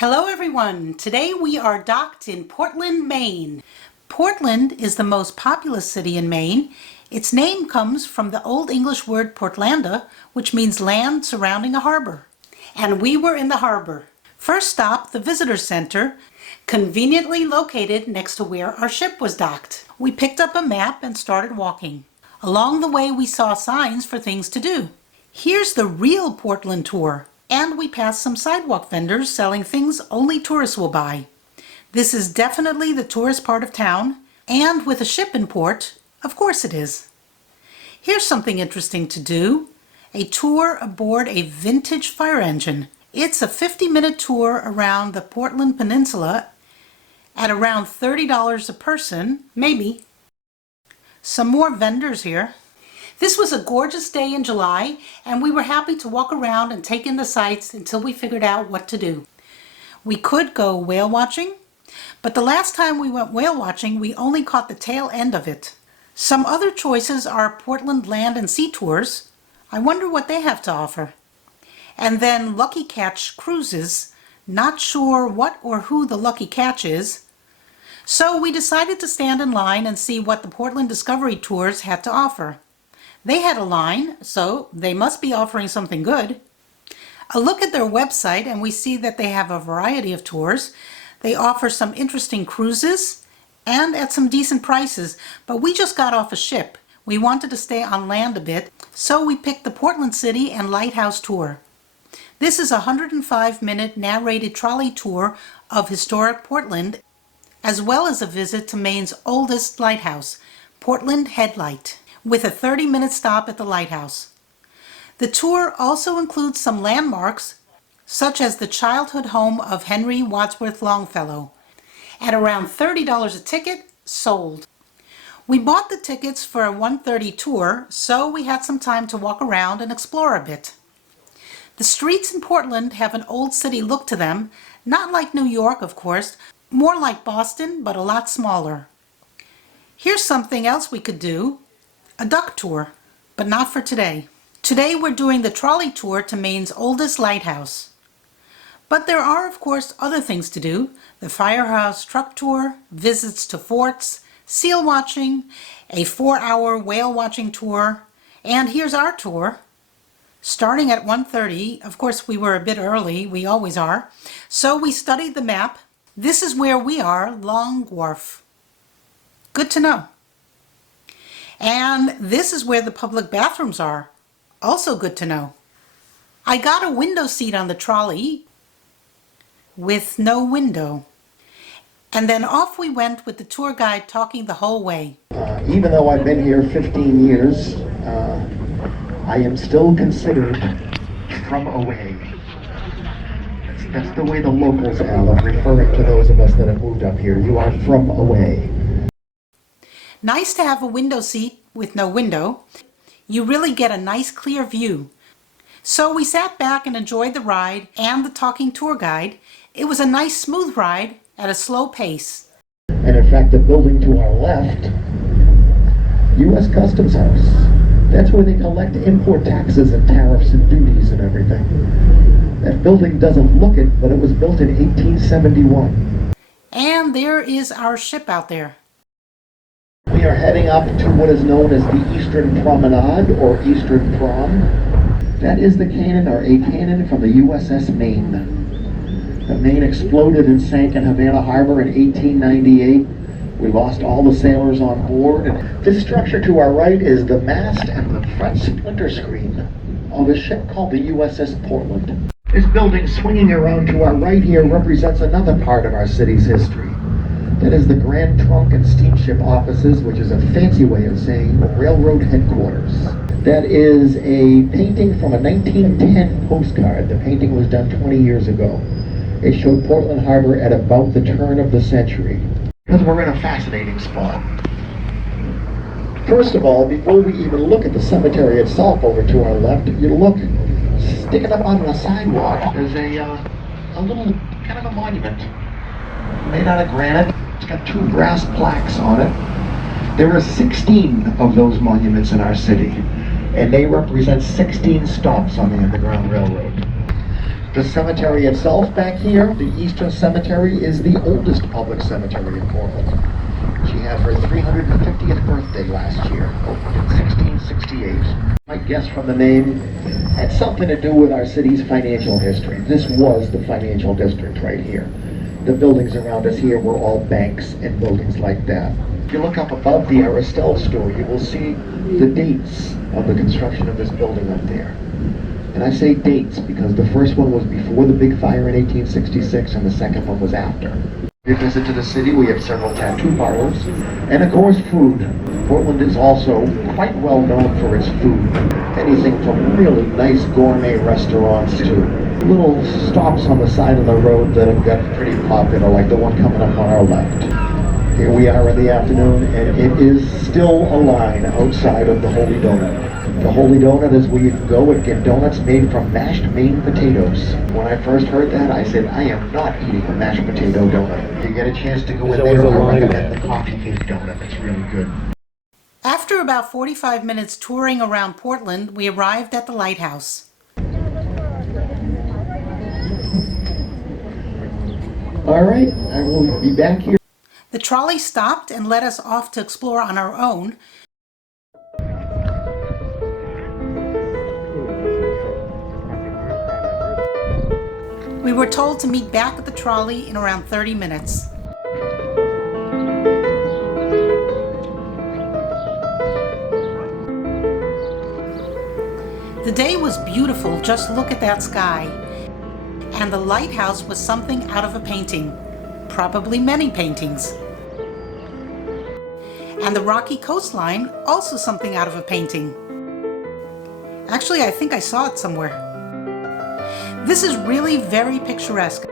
Hello everyone! Today we are docked in Portland, Maine. Portland is the most populous city in Maine. Its name comes from the Old English word Portlanda, which means land surrounding a harbor. And we were in the harbor. First stop, the visitor center, conveniently located next to where our ship was docked. We picked up a map and started walking. Along the way we saw signs for things to do. Here's the real Portland tour. And we passed some sidewalk vendors selling things only tourists will buy. This is definitely the tourist part of town, and with a ship in port, of course it is. Here's something interesting to do. A tour aboard a vintage fire engine. It's a 50-minute tour around the Portland Peninsula at around $30 a person, maybe. Some more vendors here. This was a gorgeous day in July, and we were happy to walk around and take in the sights until we figured out what to do. We could go whale watching, but the last time we went whale watching, we only caught the tail end of it. Some other choices are Portland Land and Sea Tours. I wonder what they have to offer. And then Lucky Catch Cruises. Not sure what or who the Lucky Catch is. So we decided to stand in line and see what the Portland Discovery Tours had to offer. They had a line, so they must be offering something good. A look at their website and we see that they have a variety of tours. They offer some interesting cruises and at some decent prices, but we just got off a ship. We wanted to stay on land a bit, so we picked the Portland City and Lighthouse tour. This is a 105-minute narrated trolley tour of historic Portland, as well as a visit to Maine's oldest lighthouse, Portland Headlight, with a 30-minute stop at the lighthouse. The tour also includes some landmarks, such as the childhood home of Henry Wadsworth Longfellow. At around $30 a ticket, sold. We bought the tickets for a 1:30 tour, so we had some time to walk around and explore a bit. The streets in Portland have an old city look to them, not like New York, of course, more like Boston, but a lot smaller. Here's something else we could do. A duck tour, but not for today. Today we're doing the trolley tour to Maine's oldest lighthouse. But there are, of course, other things to do. The firehouse truck tour, visits to forts, seal watching, a 4-hour whale watching tour, and here's our tour. Starting at 1:30, of course we were a bit early, we always are, so we studied the map. This is where we are, Long Wharf. Good to know. And this is where the public bathrooms are. Also good to know. I got a window seat on the trolley with no window. And then off we went with the tour guide talking the whole way. Even though I've been here 15 years, I am still considered from away. That's the way the locals are referring to those of us that have moved up here. You are from away. Nice to have a window seat with no window. You really get a nice clear view. So we sat back and enjoyed the ride and the talking tour guide. It was a nice smooth ride at a slow pace. And in fact, the building to our left, U.S. Customs House. That's where they collect import taxes and tariffs and duties and everything. That building doesn't look it, but it was built in 1871. And there is our ship out there. We are heading up to what is known as the Eastern Promenade or Eastern Prom. That is the cannon or a cannon from the USS Maine. The Maine exploded and sank in Havana Harbor in 1898. We lost all the sailors on board. And this structure to our right is the mast and the front splinter screen of a ship called the USS Portland. This building swinging around to our right here represents another part of our city's history. That is the Grand Trunk and Steamship offices, which is a fancy way of saying railroad headquarters. That is a painting from a 1910 postcard. The painting was done 20 years ago. It showed Portland Harbor at about the turn of the century. Because we're in a fascinating spot. First of all, before we even look at the cemetery itself over to our left, you look, sticking up on the sidewalk, there's a little kind of a monument made out of granite. It's got 2 brass plaques on it. There are 16 of those monuments in our city, and they represent 16 stops on the Underground Railroad. The cemetery itself back here, the Eastern Cemetery, is the oldest public cemetery in Portland. She had her 350th birthday last year, opened in 1668. My guess from the name had something to do with our city's financial history. This was the financial district right here. The buildings around us here were all banks and buildings like that. If you look up above the Aristell store, you will see the dates of the construction of this building up there. And I say dates because the first one was before the big fire in 1866 and the second one was after. If you visit to the city, we have several tattoo parlors and of course food. Portland is also quite well known for its food. Anything from really nice gourmet restaurants to little stops on the side of the road that have got pretty popular, like the one coming up on our left. Here we are in the afternoon and it is still a line outside of the Holy Donut. The Holy Donut is where you can go and get donuts made from mashed Maine potatoes. When I first heard that, I said, I am not eating a mashed potato donut. If you get a chance to go in there, I recommend the coffee cake donut. It's really good. After about 45 minutes touring around Portland, we arrived at the Lighthouse. All right, I will be back here. The trolley stopped and led us off to explore on our own. We were told to meet back at the trolley in around 30 minutes. The day was beautiful, just look at that sky. And the lighthouse was something out of a painting, probably many paintings. And the rocky coastline, also something out of a painting. Actually, I think I saw it somewhere. This is really very picturesque.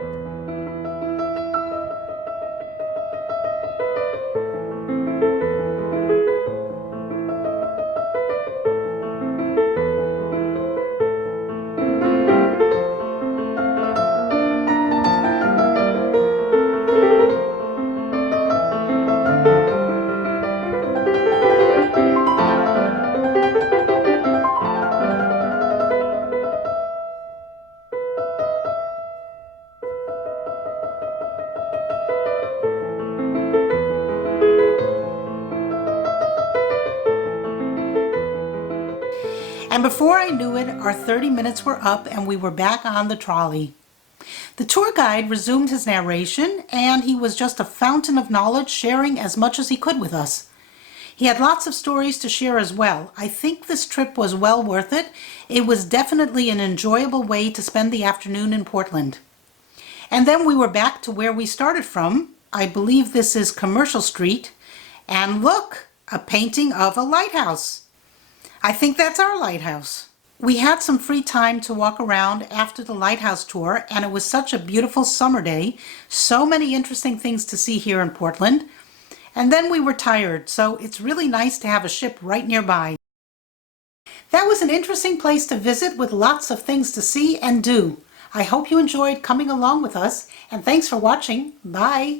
And before I knew it, our 30 minutes were up and we were back on the trolley. The tour guide resumed his narration and he was just a fountain of knowledge, sharing as much as he could with us. He had lots of stories to share as well. I think this trip was well worth it. It was definitely an enjoyable way to spend the afternoon in Portland. And then we were back to where we started from. I believe this is Commercial Street. And look, a painting of a lighthouse. I think that's our lighthouse. We had some free time to walk around after the lighthouse tour, and it was such a beautiful summer day. So many interesting things to see here in Portland. And then we were tired, so it's really nice to have a ship right nearby. That was an interesting place to visit with lots of things to see and do. I hope you enjoyed coming along with us, and thanks for watching. Bye!